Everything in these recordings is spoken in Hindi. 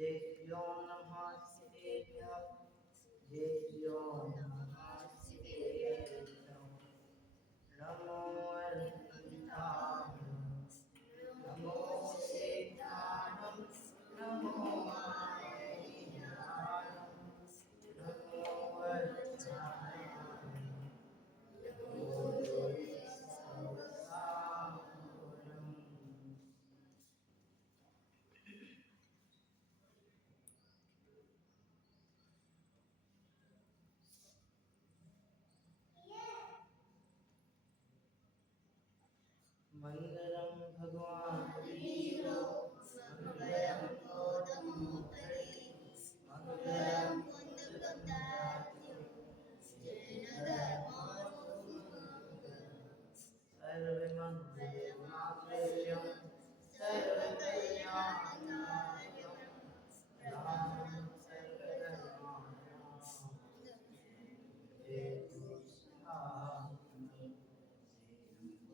जेभ्यो नमः सिद्धेभ्यो जेभ्यो नमः सिद्धेभ्यो नमो अरहन्ताय नमो सिद्धाय नमो आर्याय नमो वज्राय नमो सर्वसाहुरम्। मंगलम भगवान विष्णु मंगलम गौतमोत्तरे मंगलम पुण्डरीकाक्षो जैन सर्वमंगलमांगल्यं सर्वकल्याणदायकं शरणं सर्वधर्माणां जयतु शान्तिः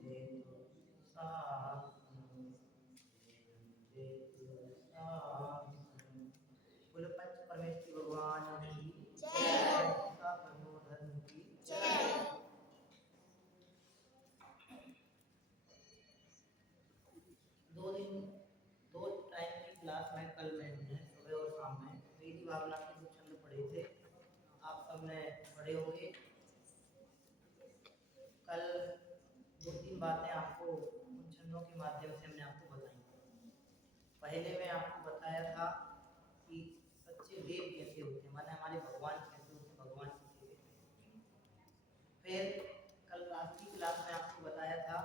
जयतु शान्तिः जयतु शान्तिः। बोलो पंच परमेश्वर भगवान की जय। प्रबोधन की जय। दो टाइम की क्लास में कल मैंने सुबह और शाम में प्रीति भावना के कुछ छंद पढ़े थे, आप सबने पढ़े होंगे। कल दो तीन बातें आपको उन छंदों के माध्यम से हमने आपको बताई। पहले मैं आपको बताया था कि सच्चे देव कैसे होते हैं, माने हमारे भगवान कैसे होते हैं, भगवान की सेवा। फिर कल रात की क्लास में आपको बताया था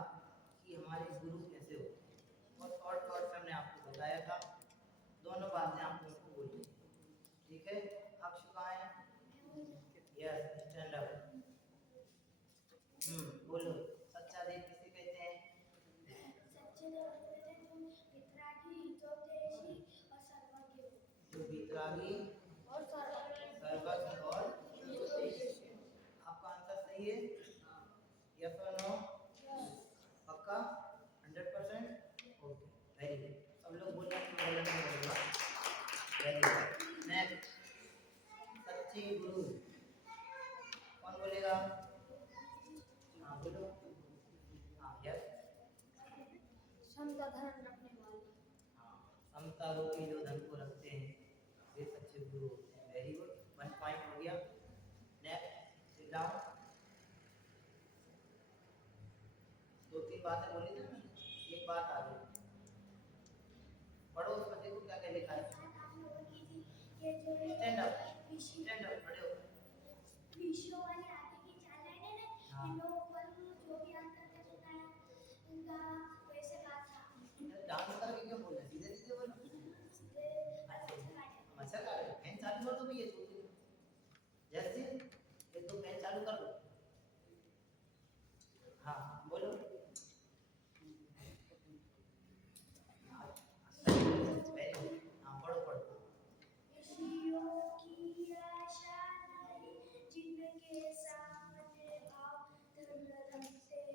कि हमारे गुरु कैसे होते हैं, और शॉर्ट में हमने आपको बताया था। दोनों बातें आप लोगों को बोलनी, ठीक है? अक्ष कहाँ है? Yes, stand up. बोलो, सच्चा देव किसे कहते हैं? सच्चे देव कहते हैं वितरागी, हितोपदेशी और सर्वज्ञ। जो वितरागी और सर्वज्ञ और हितोपदेशी। आपका आंसर सही है? यस और नो? पक्का 100%? Okay, very good. सब लोग बोलना कि मैं गलत नहीं बोलूँगा। Very good. नेक्स्ट, सच्चे गुरु कौन बोलेगा? हाँ बोलो। हाँ यस। समता धन रखने वाले। हाँ, समता रूपी जो धन को रखते हैं वे सच्चे गुरु होते हैं। वेरी गुड, 1 पॉइंट हो गया। Next, sit down. दो तीन बातें बोली थी ना, एक बात आ गई, पढ़ो उसमें, देखो क्या क्या लिखा है। स्टैंड अप, स्टैंड अप, खड़े हो। विषयों वाली आगे की चाल है ना, इन लोगों पर जो भी आंसर दे चुका है इनका वैसे बात था। डांस करके क्यों बोल रहे, सीधे सीधे बोलो। अच्छा कर रहे, फैन चालू कर दो भैया, जैसे ये तो फैन चालू कर दो। हाँ बोलो। हाँ पढ़ो पढ़ो। विषयों की आशा नहीं जिनके सामने भाव धर्म रखते हैं,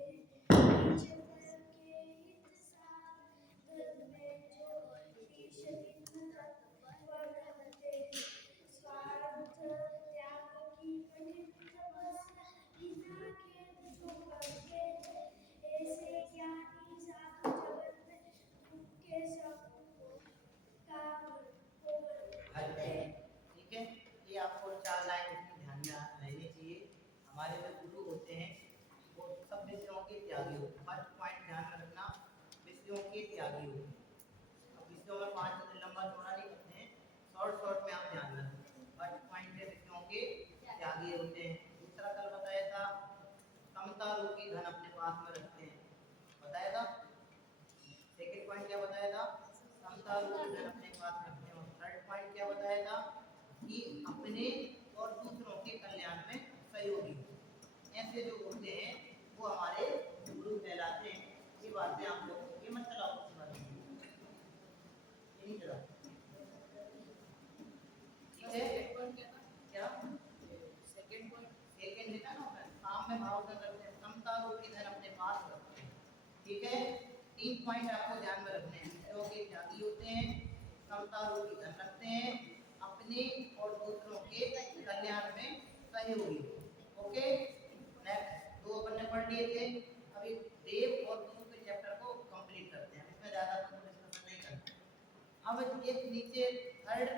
नीच धर्म के हित साथ धर्म में जो शीश बिंदु तक बढ़ते हैं, स्वार्थ त्याग की कठिन तपस्या बिना खेद जो करते हैं, ऐसे ज्ञानी साधु जगत में उनके सब ठीक है, ये आपको 4 लाइन इसकी ध्यान में रहनी चाहिए। हमारे जो गुरु होते हैं वो सब विषयों के त्यागी होते हैं। फर्स्ट पॉइंट ध्यान में रखना, विषयों के त्यागी होते हैं। अब विषयों में 5 मिनट लंबा चौड़ा नहीं करते हैं, शॉर्ट में आप ध्यान रखें। फर्स्ट पॉइंट है विषयों के त्यागी होते हैं। दूसरा कल बताया था समता रूपी धन अपने पास में रखते हैं, बताया था। सेकंड पॉइंट क्या बताया था? समता रूपी धन अपने पास रखते हैं। थर्ड पॉइंट क्या बताया था? कि अपने और दूसरों के कल्याण में सहयोगी ऐसे जो होते हैं वो हमारे गुरु कहलाते हैं। ये बातें आप लोग ये मत चलाओ, ये नहीं चलाओ, ठीक है? क्या सेकंड लिखा ना, काम में भाव कर रखते हैं, समता रूपी धन अपने पास रखते हैं, ठीक है? 3 पॉइंट आपको ध्यान में रखने हैं। विषयों के त्यागी होते हैं, समता रूपी धन रखते हैं, अपने और दूसरों के कल्याण में सहयोगी हो। ओके, नेक्स्ट दो अपन ने पढ़ लिए थे, अभी देव और गुरु के चैप्टर को कंप्लीट करते हैं, इसमें ज्यादा अपन को डिस्कशन नहीं करना। अब एक नीचे थर्ड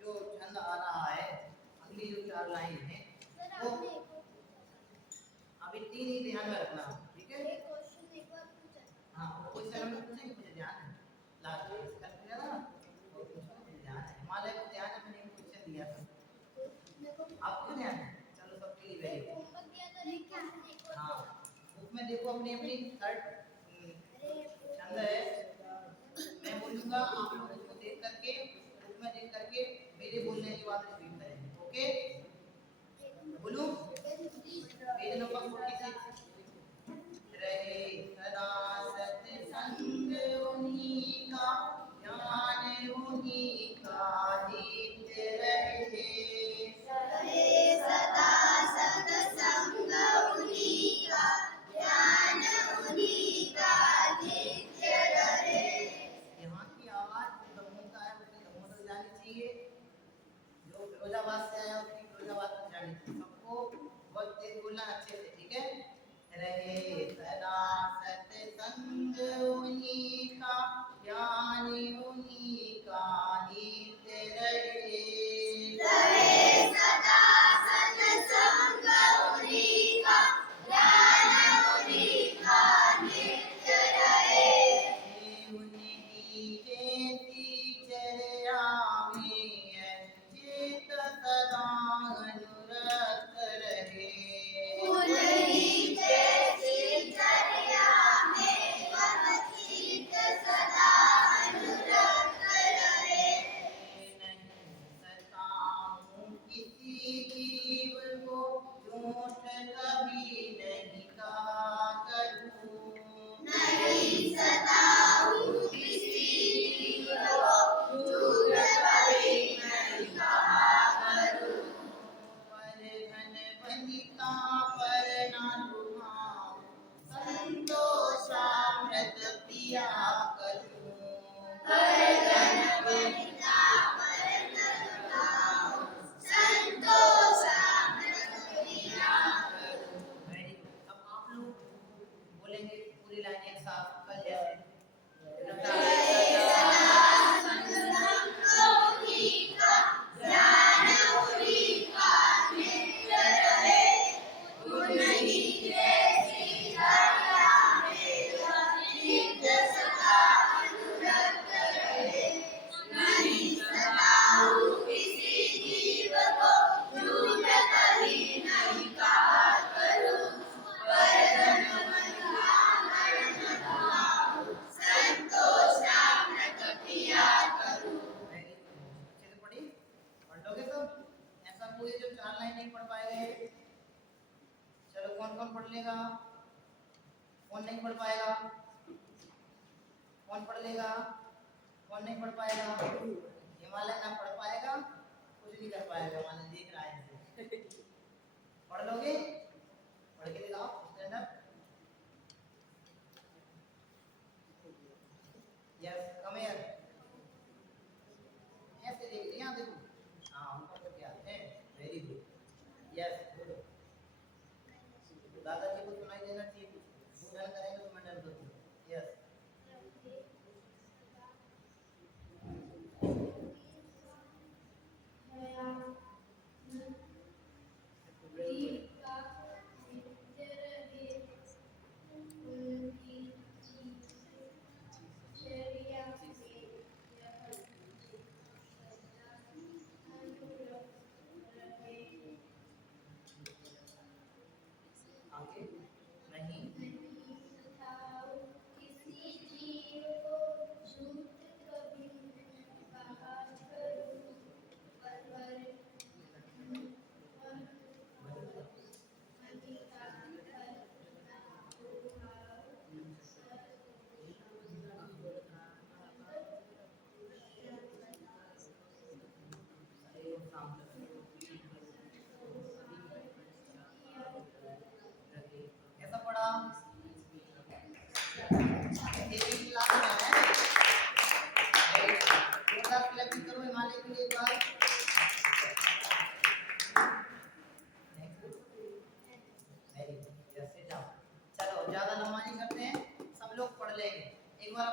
जो छंद आ रहा है, अगली जो 4 लाइन है वो अभी 3 ही ध्यान में रखना, ठीक है? हाँ, क्वेश्चन हमें पूछेंगे, मुझे ध्यान है, लास्ट में कल किया था ना, वो मुझे ध्यान है, हिमालय को ध्यान है, मैंने क्वेश्चन दिया था, आपको ध्यान है? चलो सबके लिए वेरी गुड। हाँ, बुक में देखो अपनी अपनी थर्ड छंद है, मैं बोलूंगा आप लोग उसको देख करके, बुक में देख करके मेरे बोलने की बात रिपीट करेंगे। ओके, बोलूं? पेज नंबर 46, रहे सदा सत्संग उन्हीं का, ज्ञान उन्हीं का नित्य रहे, सदा सत्संग उन्हीं का, ज्ञान उन्हीं का नित्य रहे। यहाँ की आवाज जो दमोह का है उसकी दमोह तक जानी चाहिए, जो फिरोजाबाद से आया उसकी फिरोजाबाद तक जानी चाहिए, सबको बहुत तेज बोलना अच्छे से, ठीक है? रहे सदा सत्संग उन्हीं का, ज्ञान उन्हीं का नित्य रहे, सदा सत्संग उन्हीं का, ज्ञान उन्हीं का नित्य रहे। उन्हीं जैसी चर्या में चित सदा अनुरक्त रहे, उन्हीं जैसी चर्या में चित सदा अनुरक्त रहे। नहीं सताऊं किसी जीव को, झूठ कभी नहीं कहा करूं, नहीं सताऊं किसी जीव को, झूठ कभी नहीं कहा करूं। पर धन बनिता पर ना लुभाऊं, संतोषामृत पिया करूं, पर धन बनिता पर न लुभाऊं, संतोषामृत पिया करूं। Very good. अब आप लोग बोलेंगे पूरी लाइन एक साथ कल जैसे, वेरी गुड, अच्छे से पढ़ी, पढ़ लोगे सब? ऐसा कोई जो 4 लाइन नहीं पढ़ पाएगा? चलो कौन कौन पढ़ लेगा, कौन नहीं पढ़ पाएगा, कौन पढ़ लेगा, कौन नहीं पढ़ पाएगा? हिमालय ना पढ़ पाएगा, कुछ नहीं कर पाएगा, हिमालय देख रहा है इसे। पढ़ लोगे? पढ़ के दिखाओ stand up. Yes, come here, ऐसे देख यहाँ देखो, हाँ ऊपर करके आते हैं, वेरी गुड, यस बोलो, दादाजी को सुनाई देना चाहिए, वो डन करेंगे तो मैं डन करूँगा, यस।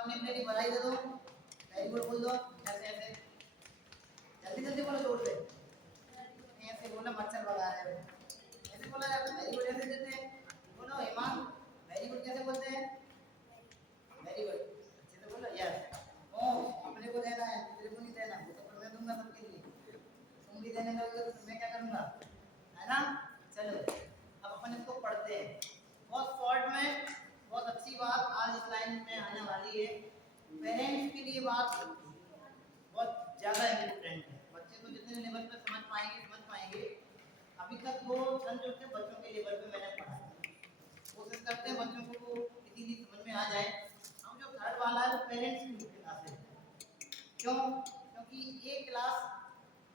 अपने अपने लिए बधाई दे दो, वेरी गुड बोल दो, ऐसे ऐसे जल्दी जल्दी बोलो, जोर से ऐसे बोलो, मच्छर भगा रहे हो, ऐसे बोला जाता है, वेरी गुड ऐसे देते हैं, बोलो ईमान, वेरी गुड कैसे बोलते हैं, वेरी गुड अच्छे से बोलो, यस, ओ अपने को देना है, दूसरे को नहीं देना, वो तो मैं दूंगा सबके लिए, तुम भी देने दोगे तो मैं क्या करूंगा, है ना। चलो अब अपन इसको पढ़ते हैं, बहुत शॉर्ट में, बहुत अच्छी बात आज इस लाइन में आने वाली है। पेरेंट्स के लिए बात बहुत ज़्यादा इम्पोर्टेंट है, बच्चे तो जितने लेवल पे समझ पाएंगे, अभी तक वो समझ होते बच्चों के लेवल पे मैंने पढ़ा है, कोशिश करते हैं बच्चों को इजीली समझ में आ जाए। हम जो थर्ड वाला है वो पेरेंट्स की क्लास है, क्यों, क्योंकि एक क्लास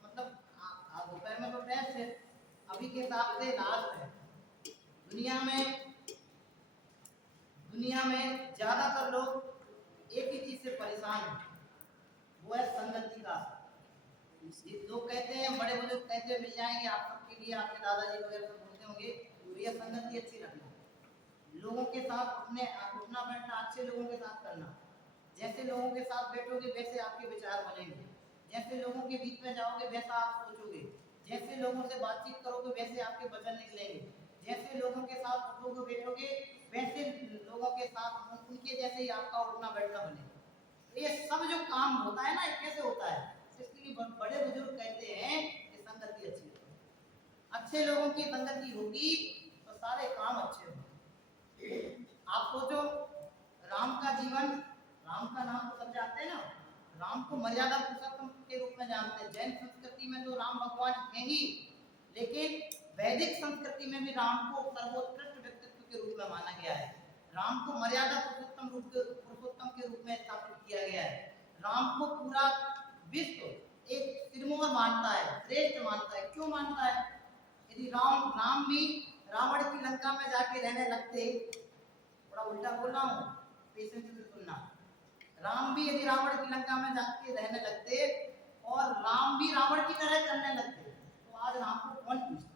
मतलब दोपहर में तो टेस्ट है, अभी के हिसाब से लास्ट है। दुनिया में ज़्यादातर लोग एक ही चीज़ से परेशान हैं, वो है संगति का। लोग कहते हैं, बड़े बुजुर्ग कहते हैं मिल जाएंगे आप सबके लिए, आपके दादाजी वगैरह सब बोलते होंगे, तो ये संगति अच्छी रखना, लोगों के साथ अपने उठना बैठना अच्छे लोगों के साथ करना, जैसे लोगों के साथ बैठोगे वैसे आपके विचार बनेंगे, जैसे लोगों के बीच में जाओगे वैसा आप सोचोगे, जैसे लोगों से बातचीत करोगे वैसे आपके वचन निकलेंगे, जैसे लोगों के साथ उठोगे बैठोगे वैसे लोगों के साथ उनके जैसे ही आपका उठना बैठना बनेगा। तो ये सब जो काम होता है ना, ये कैसे होता है, इसके लिए बड़े बुजुर्ग कहते हैं कि संगति अच्छी हो, अच्छे लोगों की संगति होगी तो सारे काम अच्छे होंगे। आप सोचो, राम का जीवन, राम का नाम तो सब जानते हैं ना, राम को मर्यादा पुरुषोत्तम के रूप में जानते हैं, जैन संस्कृति में तो राम भगवान हैं ही, लेकिन वैदिक संस्कृति में भी राम को सर्वोत्कृष्ट व्यक्तित्व के रूप में माना गया है, राम को मर्यादा पुरुषोत्तम के रूप में स्थापित किया गया है, राम को पूरा विश्व एक सिरमौर मानता है, श्रेष्ठ मानता है। क्यों मानता है, यदि राम भी रावण की लंका में जाके रहने लगते, थोड़ा उल्टा बोल रहा हूँ, पेशेंस से सुनना, राम भी यदि रावण की लंका में जाके रहने लगते और राम भी रावण की तरह करने लगते, तो आज राम को कौन पूछता,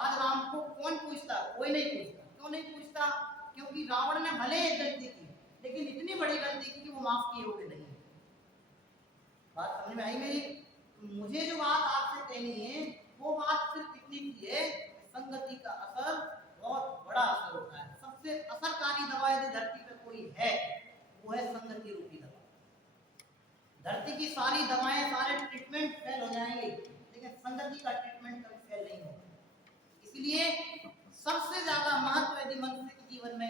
आज राम को कौन पूछता, कोई नहीं पूछता। क्यों नहीं पूछता, क्योंकि रावण ने भले एक गलती की, लेकिन इतनी बड़ी गलती की कि वो माफ किए हुए नहीं है। बात समझ में आई मेरी? मुझे जो बात आपसे कहनी है वो बात सिर्फ इतनी की है, संगति का असर बहुत बड़ा असर होता है। सबसे असरकारी दवा यदि धरती पे कोई है वो है संगति रूपी दवा। धरती की सारी दवाएं, सारे ट्रीटमेंट फेल हो जाएंगे, लेकिन संगति का ट्रीटमेंट कभी फेल नहीं होगा। इसलिए सबसे ज्यादा महत्व यदि मनुष्य के जीवन में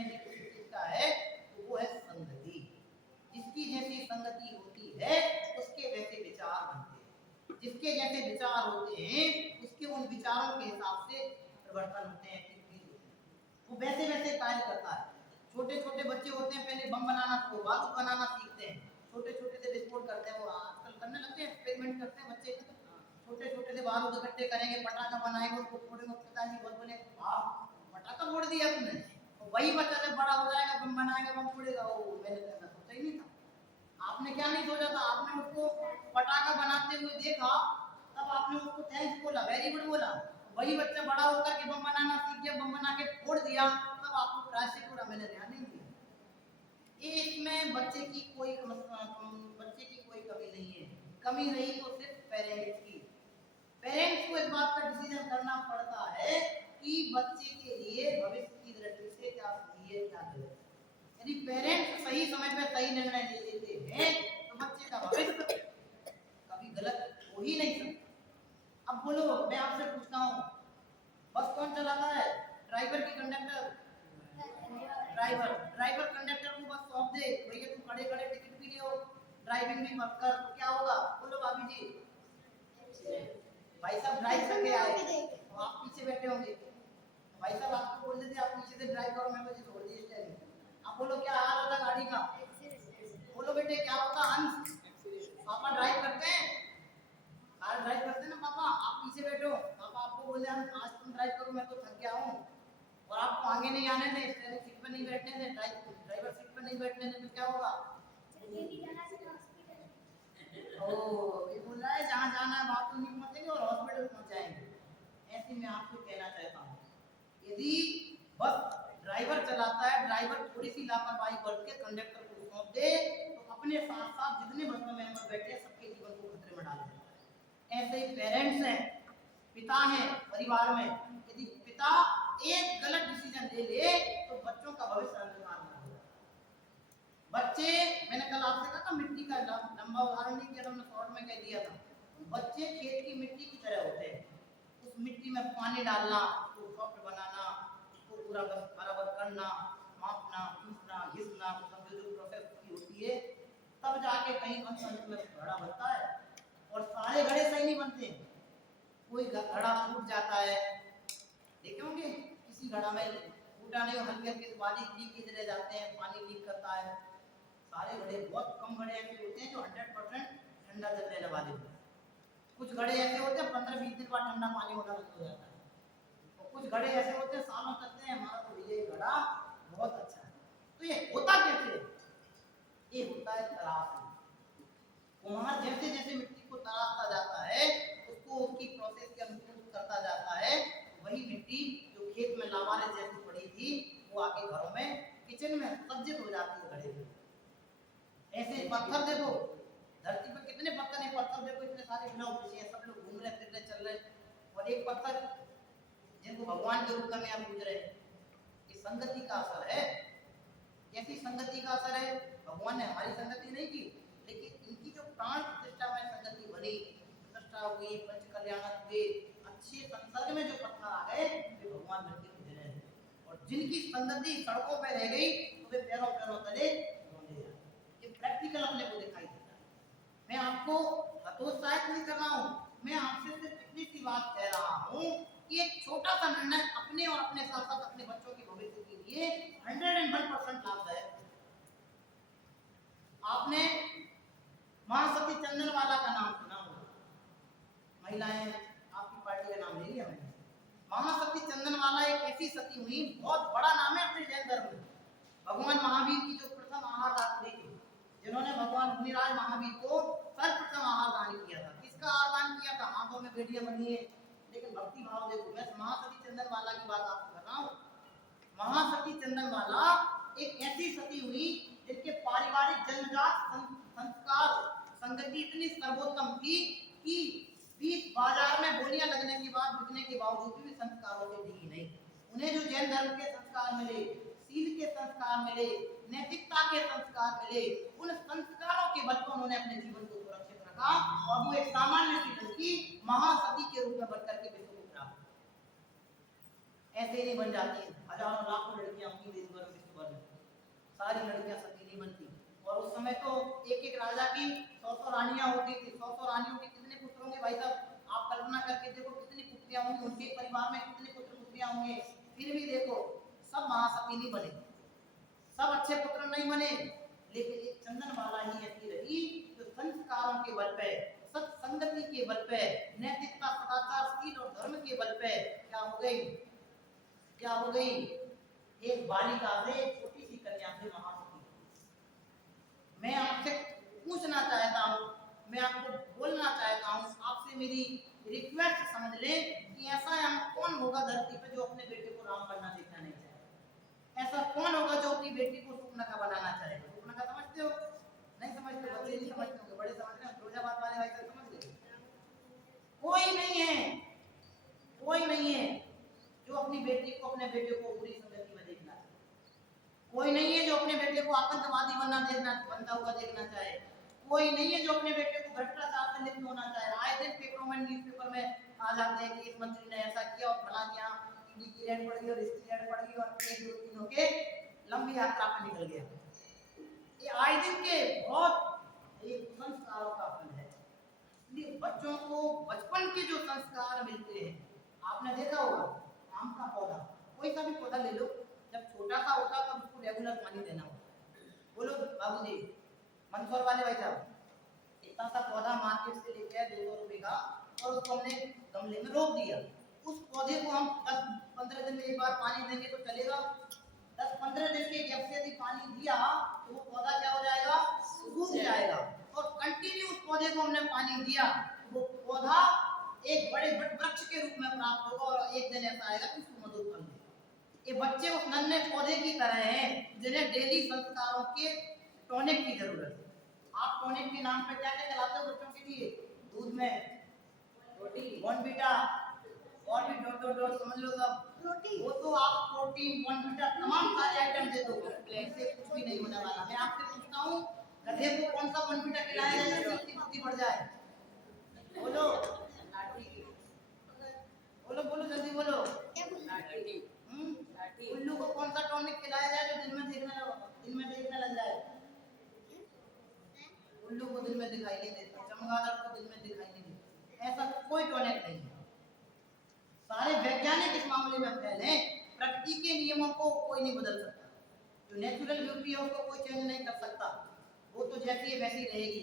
का है तो वो है संगति। जिसकी जैसी संगति होती है उसके वैसे विचार बनते हैं, जिसके जैसे विचार होते हैं उसके उन विचारों के हिसाब से परिवर्तन होते हैं, वो वैसे वैसे कार्य करता है। छोटे छोटे बच्चे होते हैं, पहले बम बनाना, तो बारूद बनाना सीखते हैं, छोटे छोटे से विस्फोट करते हैं, वो आजकल करने लगते हैं, एक्सपेरिमेंट करते हैं बच्चे, छोटे छोटे से बारूद इकट्ठे करेंगे, पटाखा बनाएंगे, उसको फोड़ेंगे, पिताजी बहुत बोले वाह पटाखा फोड़ दिया तुमने, वही बच्चा जब बड़ा हो जाएगा बम बनाएगा, बम फोड़ेगा, वो मैंने तो ऐसा सोचा ही नहीं था। आपने क्या नहीं सोचा था, आपने उसको पटाखा बनाते हुए देखा, तब आपने उसको थैंक्स बोला, वेरी गुड बोला, वही बच्चा बड़ा होकर के बम बनाना सीख गया, बम बना के फोड़ दिया, तब आपको प्रायश्चित पूरा मैंने ध्यान नहीं दिया। इसमें बच्चे की कोई कमी नहीं है, कमी रही तो सिर्फ पेरेंट्स की। पेरेंट्स को इस बात का डिसीजन करना पड़ता है कि बच्चे के लिए भविष्य की दृष्टि से क्या सही है क्या गलत है। यदि पेरेंट्स सही समय पर सही निर्णय ले लेते हैं तो बच्चे का भविष्य कभी गलत हो ही नहीं सकता। अब बोलो, मैं आपसे पूछता हूँ, बस कौन चलाता है, ड्राइवर की कंडक्टर? ड्राइवर कंडक्टर को बस सौंप दे, भैया तुम खड़े खड़े टिकट भी लियो, ड्राइविंग भी मत कर, तो क्या होगा? बोलो भाभी जी। भाई साहब ड्राइव करके आए, तो आप पीछे बैठे होंगे, भाई साहब आपको बोल देते आप पीछे से ड्राइव करो, मैं तो छोड़ दिए स्टेयरिंग। आप बोलो क्या हाल होता गाड़ी का? बोलो बेटे क्या होता हंस? पापा ड्राइव करते हैं, कार ड्राइव करते हैं ना पापा, आप पीछे बैठो, पापा आपको बोले हम आज तुम ड्राइव करो, मैं तो थक गया हूँ, और आपको आगे नहीं आने दें, स्टीयरिंग सीट पे नहीं बैठने दें, ड्राइवर सीट पे नहीं बैठने दें, तो क्या होगा? ये बोल रहा है जहाँ जाना है वहाँ तो नहीं पहुँचेंगे और हॉस्पिटल पहुँच जाएंगे। ऐसे मैं आपको कहना चाहता हूँ, यदि बस ड्राइवर चलाता है, ड्राइवर थोड़ी सी लापरवाही बरत के कंडक्टर को सौंप साथ जितने बच्चों मेंबर बैठे हैं सबके जीवन को खतरे में डाल देता है। ऐसे ही पेरेंट्स हैं, पिता हैं परिवार में, यदि पिता एक गलत डिसीजन ले तो बच्चों का भविष्य अंधकार में हो जाता है। बच्चे, मैंने कल आपसे कहा था मिट्टी का लंबा उदाहरण नहीं किया था, हमने शॉर्ट में कह दिया था, बच्चे खेत की मिट्टी की तरह होते हैं। उस मिट्टी में पानी डालना, उसको सॉफ्ट बनाना, उसको पूरा बराबर करना, मापना, पीसना, घिसना, सब जो प्रोसेस की होती है, तब जाके कहीं अंत में घड़ा बनता है। और सारे घड़े सही नहीं बनते, कोई घड़ा टूट जाता है, देखे होंगे किसी घड़ा में टूटा नहीं, हल्के हल्के पानी लीकेज रह जाते हैं, पानी लीक करता है। सारे घड़े, बहुत कम घड़े ऐसे होते हैं जो 100% ठंडा जल रहने वाले होते हैं। कुछ घड़े ऐसे होते हैं 15-20 दिन बाद ठंडा पानी होना बंद हो जाता है, और कुछ घड़े ऐसे होते हैं सालों चलते हैं, हमारा तो ये घड़ा बहुत अच्छा है। तो ये होता कैसे? ये होता है तराश में। कुम्हार जैसे जैसे मिट्टी को तराशता जाता है, उसको उसकी प्रोसेस के अनुकूल करता जाता है, वही मिट्टी जो खेत में लावारिस जैसी पड़ी थी वो आके घरों में, किचन में सज्जित हो जाती है घड़े में। ऐसे पत्थर देखो, धरती पे कितने पत्थर हैं, पत्थर देखो इतने सारे ब्लॉक बिछे हैं, सब लोग घूम रहे फिर रहे चल रहे, और एक पत्थर जिनको भगवान के रूप में आप पूज रहे हैं, ये संगति का असर है। कैसी संगति का असर है? भगवान ने हमारी संगति नहीं की, लेकिन इनकी जो प्राण प्रतिष्ठा में संगति बनी, प्रतिष्ठा हुई, पंच कल्याण हुए, अच्छे संसर्ग में जो पत्थर आ गए वे भगवान बन के पूज रहे हैं। और जिनकी संगति सड़कों पे रह गई तो वे पैरों पैरों तले रोने लगे। ये प्रैक्टिकल अपने को दिखाई देता है। मैं आपको हतोत्साहित नहीं कर रहा हूँ, मैं आपसे सिर्फ इतनी सी बात कह रहा हूँ कि एक छोटा सा निर्णय अपने और अपने साथ साथ अपने बच्चों के भविष्य के लिए 101% लाभदायक है। आपने महासती चंदनवाला का नाम सुना होगा, महिलाएं आपकी पार्टी का नाम ले लिया मैंने। महासती चंदनवाला एक ऐसी सती हुई, बहुत बड़ा नाम है अपने जैन धर्म में। भगवान महावीर की जो प्रथम आहार दात्री थी, जिन्होंने भगवान मुनिराज महावीर को सर्वप्रथम आहार दान किया था। किसका आहार दान किया था? हाथों में बेड़ियां बनी है, लेकिन भक्ति भाव देखो। मैं महासती चंदनवाला की बात आपको कर रहा हूँ। महासती चंदनवाला एक ऐसी सती हुई जिनके पारिवारिक जन्मजात संस्कार संगति इतनी सर्वोत्तम थी कि बीच बाजार में बोलियां लगने के बाद बिकने के बावजूद भी संस्कारों से डिगी नहीं। उन्हें जो जैन धर्म के संस्कार मिले, शील के संस्कार मिले, नैतिकता के संस्कार मिले, उन संस्कारों के बल पर उन्होंने अपने जीवन को सुरक्षित रखा और वो एक सामान्य सी लड़की महासती के रूप में बनकर के विश्व को प्राप्त। ऐसे नहीं बन जाती, हजारों लाखों लड़कियां होंगी देश भर में, विश्व भर में, सारी लड़कियां सती नहीं बनती। और उस समय तो एक एक राजा की 100 रानियां होती थी। 100 रानियों के कितने पुत्र होंगे भाई साहब, आप कल्पना करके देखो कितनी पुत्रियां होंगी, उनके परिवार में कितने पुत्र पुत्रियां होंगे। फिर भी देखो सब महासती नहीं बने, सब अच्छे पुत्र नहीं बने, लेकिन एक चंदनवाला ही ऐसी रही जो संस्कारों के बल पे, सत्संगति के बल पे, नैतिकता, सदाचार, शील और धर्म के बल पे क्या हो गई, क्या हो गई, एक बालिका से, एक छोटी सी कन्या से महासती। मैं आपसे पूछना चाहता हूँ, मैं आपको बोलना चाहता हूँ, आपसे मेरी रिक्वेस्ट समझ ले कि ऐसा कौन होगा धरती पे जो अपने बेटे को राम बनना देखना नहीं चाहे? ऐसा कौन होगा जो अपनी बेटी को सुपनका बनाना चाहेगा? सुपनका समझते हो? नहीं समझते, बच्चे नहीं समझते होंगे, बड़े समझते हैं। फिरोजाबाद वाले भाई समझ गए? कोई नहीं है, कोई नहीं है जो अपनी बेटी को, अपने बेटे को बुरी संगति में देखना चाहे। कोई नहीं है जो अपने बेटे को आतंकवादी बनता हुआ देखना चाहे। कोई नहीं है जो अपने बेटे को भ्रष्टाचार से लिप्त होना चाहे। आए दिन पेपरों में, न्यूज़पेपर में आ जाते हैं कि इस मंत्री ने ऐसा किया और फला किया, ईडी की रेड पड़ गई और इसकी रेड पड़ गई और एक दो तीनों के लंबी यात्रा पे निकल गया। ये आए दिन के बहुत एक संस्कारों का फल है। इसलिए बच्चों को बचपन के जो संस्कार मिलते हैं, आपने देखा होगा आम का पौधा, कोई सा भी पौधा ले लो, जब छोटा सा होता है तब उसको रेगुलर पानी देना होता है। बोलो बाबूजी, मंदसौर वाले भाई साहब, इतना सा पौधा मार्केट से लेके आए 200 रुपए का, और उसको हमने गमले में रोप दिया। उस पौधे को हम 10-15 दिन में एक बार पानी देंगे तो चलेगा? 10-15 दिन के गैप से यदि पानी दिया तो वो पौधा क्या हो जाएगा? सूख जाएगा। और कंटिन्यू उस पौधे को हमने पानी दिया, वो पौधा एक बड़े वृक्ष के रूप में प्राप्त होगा और एक दिन ऐसा आएगा कि उसको मधुर फल देगा। ये बच्चे उस नन्हे पौधे की तरह हैं जिन्हें डेली संस्कारों के टॉनिक की जरूरत है। आप टॉनिक के नाम पे क्या क्या खिलाते हो बच्चों के लिए? दूध में रोटी, बॉर्नवीटा और भी डॉट डॉट डॉट समझ लो सब। रोटी वो तो आप प्रोटीन बॉर्नवीटा तमाम सारे आइटम दे दो, इससे कुछ भी नहीं होने वाला। मैं आपसे पूछता हूँ, गधे को कौन सा बॉर्नवीटा खिलाया जाए जिससे उसकी बुद्धि बढ़ जाए? बोलो लाठी, बोलो बोलो जल्दी बोलो। क्या बोलना है? लाठी, हम्म? लाठी, उल्लू को कौन सा टॉनिक खिलाया जाए जो दिन में देखने लग जाए? उल्लू को दिन में दिखाई नहीं देता, चमगादड़ को दिन में दिखाई नहीं देता, ऐसा कोई टॉनिक नहीं है। सारे वैज्ञानिक इस मामले में फेल हैं। प्रकृति के नियमों को कोई नहीं बदल सकता, जो नेचुरल ब्यूटी है उसको कोई चेंज नहीं कर सकता, वो तो जैसी है वैसी रहेगी।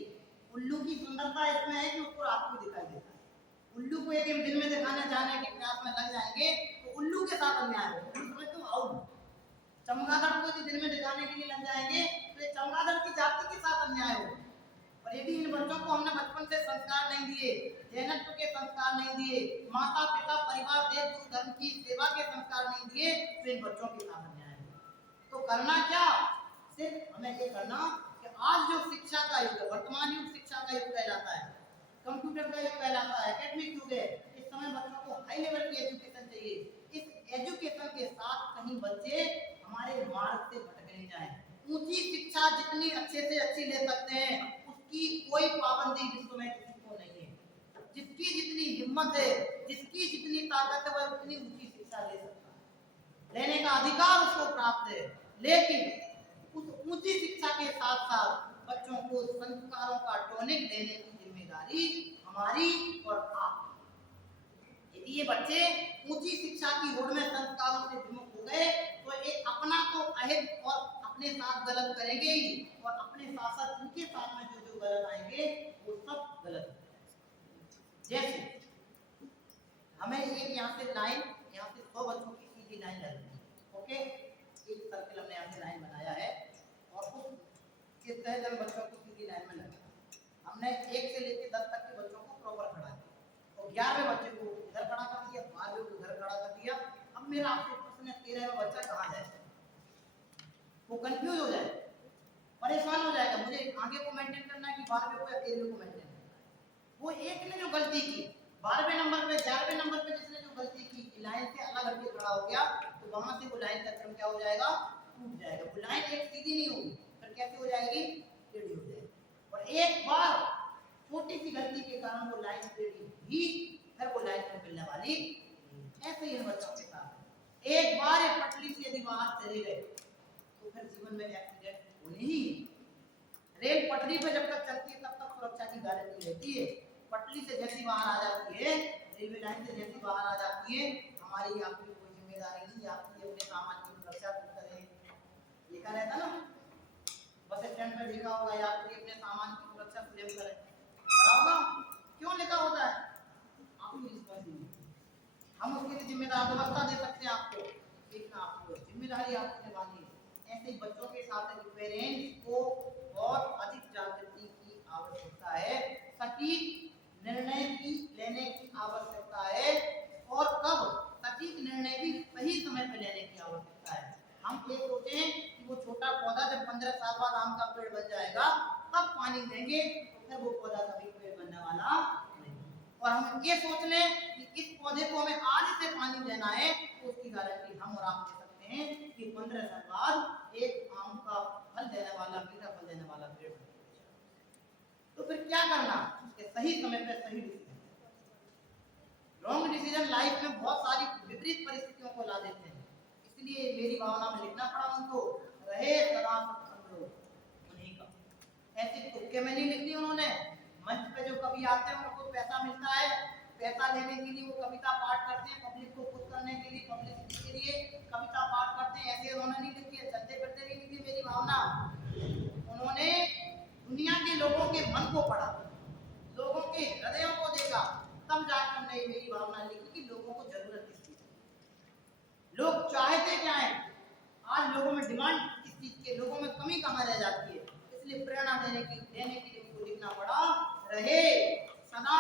उल्लू की सुंदरता इसमें है कि उसको रात को दिखाई देता है। उल्लू को यदि हम दिन में दिखाने जाने के प्रयास में लग जाएंगे तो उल्लू के साथ अन्याय होगा, समझ तुम आउट। चमगादड़ को यदि दिन में दिखाने के लिए लग जाएंगे तो ये चमगादड़ की जाति के साथ अन्याय होगा। और यदि इन बच्चों को हमने बचपन से संस्कार नहीं दिए, जैनत्व के संस्कार नहीं दिए, माता पिता परिवार देव गुरु धर्म की सेवा के संस्कार नहीं दिए, तो इन बच्चों के साथ अन्याय होगा। तो करना क्या? सिर्फ हमें ये करना कि आज जो शिक्षा का युग है, वर्तमान युग शिक्षा का युग कहलाता है, कंप्यूटर का युग कहलाता है, एकेडमिक युग है। इस समय बच्चों को हाई लेवल की एजुकेशन चाहिए। इस एजुकेशन के साथ कहीं बच्चे हमारे मार्ग से भटक नहीं जाए। ऊंची शिक्षा जितनी अच्छे से अच्छी ले सकते हैं उसकी कोई पाबंदी विश्व में किसी को नहीं है। जिसकी जितनी हिम्मत है, जिसकी जितनी ताकत है, वह उतनी ऊंची शिक्षा ले सकता है, लेने का अधिकार उसको प्राप्त है। लेकिन उस ऊंची शिक्षा के साथ साथ बच्चों को संस्कारों का टॉनिक देने की जिम्मेदारी हमारी और आपकी। यदि ये बच्चे ऊंची शिक्षा की होड़ में संस्कारों से विमुख हो गए तो ये अपना तो अहित और अपने साथ गलत करेंगे ही, और अपने साथ साथ उनके साथ में जो जो गलत आएंगे वो सब गलत। जैसे हमें एक यहाँ से लाइन, यहाँ से 100 बच्चों की सीधी लाइन लगती है, ओके, एक सर्कल हमने यहाँ से लाइन बनाया है और उसके तहत हम बच्चों को सीधी लाइन में लगाया। हमने 1 से लेकर 10 तक के बच्चों को प्रॉपर खड़ा किया और 11वें बच्चे को इधर खड़ा कर दिया, 12वें को उधर खड़ा कर दिया। अब मेरा आपसे प्रश्न है, 13वां बच्चा कहाँ जाए? वो कंफ्यूज हो जाए, परेशान हो जाएगा, मुझे आगे को मेंटेन करना है कि 12वें को या 13वें को मेंटेन करना है। वो एक ने जो गलती की 12वें नंबर पे, 11वें नंबर पे जिसने जो गलती की, लाइन से अलग हटके खड़ा हो गया, तो वहां से वो लाइन का क्रम क्या हो जाएगा? टूट जाएगा। वो लाइन एक सीधी नहीं होगी, फिर कैसे हो जाएगी? टेढ़ी हो जाएगी। और एक बार छोटी सी गलती के कारण वो लाइन टेढ़ी हुई, फिर वो लाइन में मिलने वाली। ऐसे ही बच्चों के साथ एक बार ये पटली से यदि बाहर चले गए तो फिर जीवन में एक्सीडेंट होने ही। रेल पटरी पे जब तक चलती है तब तक सुरक्षा की गारंटी रहती है, पटरी से जैसी बाहर आ जाती है, रेलवे लाइन से जैसी बाहर आ जाती है, हमारी आपकी कोई जिम्मेदारी नहीं, आपकी अपने सामान की सुरक्षा खुद करें। लिखा रहता ना बस स्टैंड पे, लिखा होगा या आपकी अपने सामान की सुरक्षा स्वयं करें, पढ़ा होगा क्यों लिखा होता है? आपकी रिस्पांसिबिलिटी, हम उसके लिए जिम्मेदार व्यवस्था दे सकते हैं आपको, देखना आपको जिम्मेदारी आपको निभानी है। ऐसे ही बच्चों के साथ पेरेंट्स को बहुत अधिक जागृति की आवश्यकता है, सटीक निर्णय की लेने की आवश्यकता है, और कब सटीक निर्णय भी सही समय पर लेने की आवश्यकता है। हम ये सोचें कि वो छोटा पौधा जब 15 साल बाद आम का पेड़ बन जाएगा तब पानी देंगे, तो फिर वो पौधा कभी पेड़ बनने वाला नहीं। और हम ये सोच लें कि इस पौधे को हमें आज से पानी देना है, तो उसकी गारंटी हम और आप दे सकते हैं कि 15 साल बाद एक आम का फल देने वाला, मीठा फल देने वाला पेड़ बन जाएगा। तो फिर क्या करना? उसके सही समय पर सही डिसीजन। रॉन्ग डिसीजन लाइफ में बहुत सारी विपरीत परिस्थितियों को ला देते हैं, इसलिए मेरी भावना में लिखना पड़ा उनको, रहे सदा सत्संग उन्हीं का। ऐसे तुक्के में नहीं लिख दी उन्होंने, मंच पे जो कवि आते हैं उनको पैसा मिलता है, पैसा लेने के लिए वो कविता पाठ करते हैं, पब्लिक को खुश करने के लिए, पब्लिसिटी के लिए कविता पाठ करते हैं, ऐसे उन्होंने नहीं लिखी है, चलते फिरते नहीं लिखी मेरी भावना। उन्होंने दुनिया के लोगों के मन को पढ़ा, लोगों के हृदयों को देखा, तब जाकर उन्होंने मेरी भावना लिखी कि लोगों को जरूरत किस चीज की, लोग चाहते क्या है, आज लोगों में डिमांड किस चीज की, लोगों में कमी कहाँ रह जाती है, इसलिए प्रेरणा देने के लिए उनको लिखना पड़ा, रहे सदा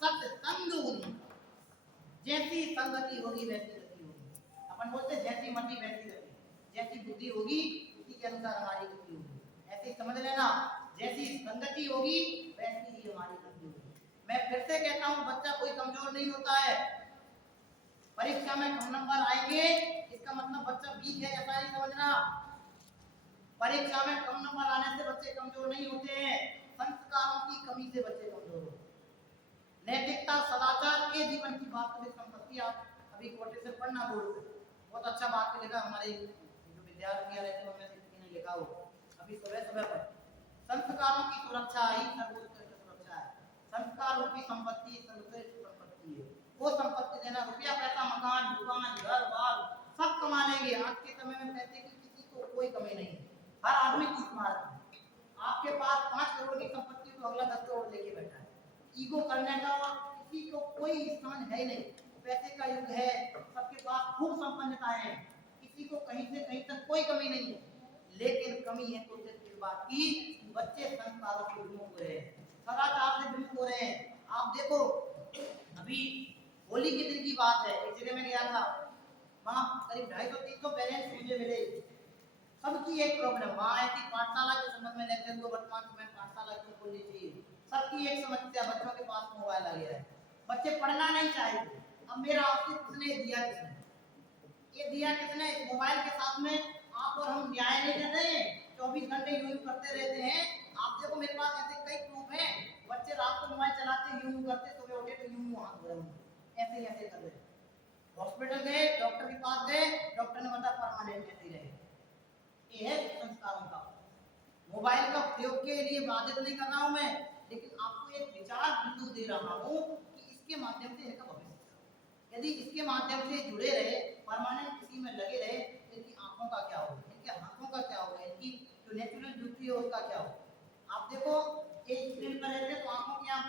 सत्संग उन्हीं का। जैसी संगति होगी वैसी गति होगी, अपन बोलते जैसी मति वैसी गति, जैसी बुद्धि होगी उसी के अनुसार हमारी गति होगी। ऐसे ही समझ लेना, जैसी संगति होगी वैसी ही हमारी गति होगी। मैं फिर से कहता हूँ, बच्चा कोई कमजोर नहीं होता है। परीक्षा में कम नंबर आएंगे इसका मतलब बच्चा वीक है ऐसा नहीं समझना। परीक्षा में कम नंबर आने से बच्चे कमजोर नहीं होते हैं, संस्कारों की कमी से बच्चे कमजोर होते हैं। नैतिकता सदाचार के जीवन की वास्तविक संपत्ति। आप अभी कोटेशन पढ़ना बोर्ड से, बहुत अच्छा वाक्य लिखा हमारे जो विद्यार्थी रहते हैं उनमें से किसी ने लिखा हो, अभी सुबह सुबह पढ़। संस्कारों की सुरक्षा ही सर्वोत्कृष्ट सुरक्षा है। संस्कारों की संपत्ति सर्वश्रेष्ठ संपत्ति है। वो संपत्ति देना, रुपया पैसा मकान दुकान घर बार सब कमा लेंगे। आज के समय में पैसे की किसी को कोई कमी नहीं है, हर आदमी की स्मार्ट है। आपके पास 5 करोड़ की संपत्ति तो अगला 10 करोड़ लेके बैठा है। ईगो करने का किसी को कोई स्थान है ही नहीं। पैसे का युग है, सबके पास खूब संपन्नता है, किसी को कहीं से कहीं तक कोई कमी नहीं है। लेकिन कमी है तो सिर्फ इस बात की, बच्चे संस्कारों से विमुख हो रहे हैं, सदाचार से विमुख हो रहे हैं। आप देखो अभी होली के दिन की बात है, एक जगह में गया था, वहाँ करीब 250-300 पेरेंट्स मुझे मिले। सबकी एक प्रॉब्लम वहाँ है कि पाठशाला के संबंध में लेक्चर को वर्तमान समय पाठशाला क्यों खोलनी चाहिए। सबकी एक समस्या, बच्चों के पास मोबाइल आ गया है, बच्चे पढ़ना नहीं चाहते। अब मेरा आपसे प्रश्न है, दिया किसने? ये दिया किसने? मोबाइल के साथ में आप और हम न्याय नहीं कर रहे हैं, 24 घंटे यूज करते रहते हैं। आप देखो मेरे पास ऐसे कई प्रूफ हैं, बच्चे रात को मोबाइल चलाते यूज करते, सुबह उठे तो यूं हाथ धरे ऐसे ही ऐसे कर रहे। हॉस्पिटल गए, डॉक्टर के पास गए, डॉक्टर ने बताया परमानेंट ऐसे ही रहे। ये है संस्कारों का। मोबाइल का प्रयोग के लिए बाधित नहीं कर रहा हूं मैं, लेकिन आपको एक विचार बिंदु दे रहा हूं कि इसके माध्यम से इनका भविष्य, यदि इसके माध्यम से जुड़े रहे, परमानेंट इसी में लगे रहे, इनकी आंखों का क्या होगा, इनके हाथों का क्या होगा, इनकी जो नेचुरल ब्यूटी है उसका क्या होगा। आप देखो एक स्क्रीन पर रहते तो आंखों की आप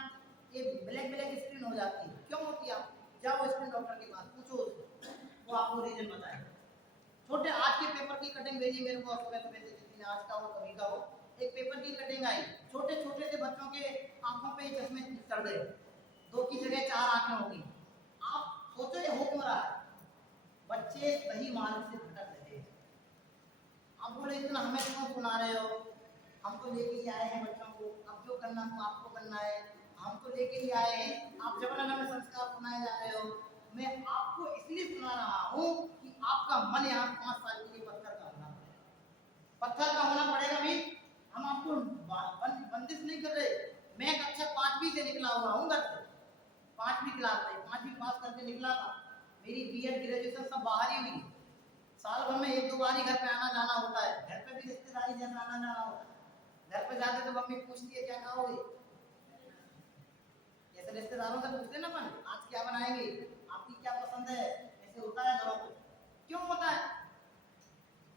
ये ब्लैक स्क्रीन हो जाती है, क्यों होती है? आप जाओ स्क्रीन डॉक्टर के पास पूछो उससे, वो आपको रीजन बताएगा। छोटे आज के पेपर की कटिंग भेजी मेरे को सुबह सुबह से, किसी ने आज का हो कभी का हो, एक पेपर की कटिंग आई, छोटे छोटे से बच्चों के आंखों पे चश्मे चढ़ गए, 2 की जगह 4 आंखें होगी। आप सोचो ये हो क्यों रहा है? बच्चे सही मार्ग से भटक रहे हैं। आप बोले इतना हमें क्यों सुना रहे हो, हम तो लेके ही आए हैं बच्चों को, अब जो करना तो आपको करना है, हम तो लेके ही आए हैं, आप जबरन हमें संस्कार सुनाए जा रहे हो। मैं आपको इसलिए सुना रहा हूँ कि आपका मन यहाँ 5 साल के लिए पत्थर का होना पड़ेगा। पत्थर का होना पड़ेगा भी, हम आपको बंदिश नहीं कर रहे। मैं कक्षा 5वीं से निकला हुआ हूँ घर से, 5वीं क्लास से, 5वीं पास करके निकला था। मेरी बीएड ग्रेजुएशन सब बाहर ही हुई। साल भर में 1-2 बार ही घर पे आना जाना होता है, घर पे भी रिश्तेदारी जैसा आना जाना होता है। घर पे जाते तो मम्मी पूछती है क्या खाओगे, जैसे रिश्तेदारों से पूछते ना अपन आज क्या बनाएंगे, आपकी क्या पसंद है, ऐसे होता है घरों पे। क्यों होता है?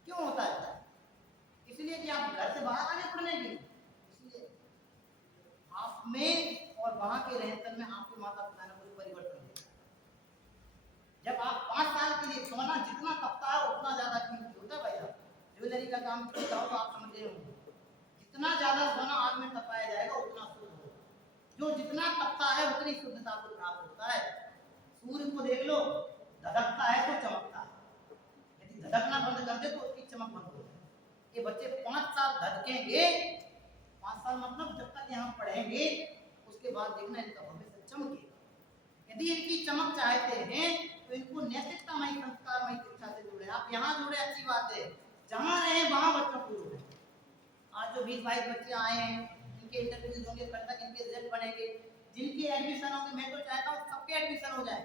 क्यों होता है? इसलिए कि आप घर से बाहर आगे पढ़ने के, इसलिए आप में और वहां के रहन में आपके माता पिता ने कोई परिवर्तन किया। जब आप 5 साल के लिए सोना जितना तपता है उतना ज्यादा कीमती होता है। भाई साहब ज्वेलरी का काम करता हो तो आप समझ रहे होंगे, जितना ज्यादा सोना आग में तपाया जाएगा उतना शुद्ध होगा। जो जितना तपता है उतनी शुद्धता को प्राप्त होता है। सूर्य को देख लो, धधकता है तो चमकता है, यदि धधकना बंद कर दे तो उसकी चमक बंद हो जाए। ये बच्चे 5 साल धधकेंगे, 5 साल मतलब जब तक यहाँ पढ़ेंगे उसके बाद देखना इनका भविष्य चमकेगा। यदि इनकी चमक चाहते हैं तो इनको नैतिकतामयी संस्कारमयी शिक्षा से जुड़े। आप यहाँ जुड़े अच्छी बात है, जहाँ रहे वहाँ बच्चों को जुड़े। आज जो 20-22 बच्चे आए हैं, इनके इंटरव्यूज होंगे, कल तक इनके रिजल्ट बनेंगे, जिनके एडमिशन होंगे, मैं तो चाहता हूँ सबके एडमिशन हो जाए।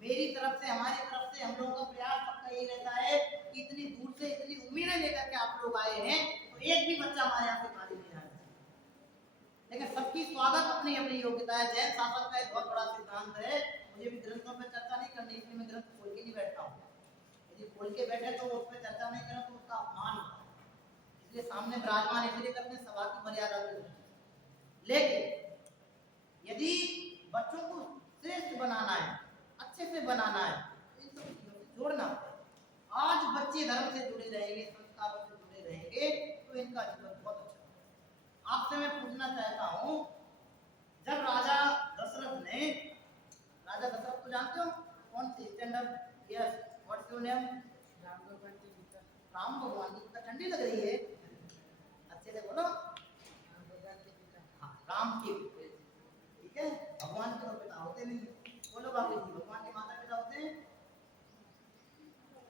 मेरी तरफ से, हमारी तरफ से, हम लोगों का प्रयास सबका यही रहता है कि इतनी दूर से इतनी उम्मीदें लेकर के आप लोग आए हैं तो एक भी बच्चा हमारे यहाँ से खाली नहीं जाना चाहिए। लेकिन सबकी स्वागत अपनी अपनी योग्यता है। जैन शासन का एक बहुत बड़ा सिद्धांत है, मुझे भी ग्रंथों पर चर्चा नहीं करनी, इसलिए मैं ग्रंथ खोल के नहीं बैठता हूँ। यदि खोल के बैठे तो उस पर चर्चा नहीं करें तो उसका अपमान होता है, इसलिए सामने विराजमान इसलिए करते हैं सभा की मर्यादा के। लेकिन यदि बच्चों को श्रेष्ठ बनाना है, अच्छे से बनाना है, इन सब चीजों से जोड़ना है। आज बच्चे धर्म से जुड़े रहेंगे, संस्कारों से जुड़े रहेंगे तो इनका जीवन बहुत अच्छा। आपसे मैं पूछना चाहता हूँ, जब राजा दशरथ ने, राजा दशरथ को जानते हो? कौन से standard? Yes, what's your name? Ram भगवान की गीता ठंडी लग रही है, अच्छे से बोलो। राम के पिता, ठीक है। भगवान के तो पिता होते नहीं। बोलो बाबू जी, भगवान के माता पिता होते हैं?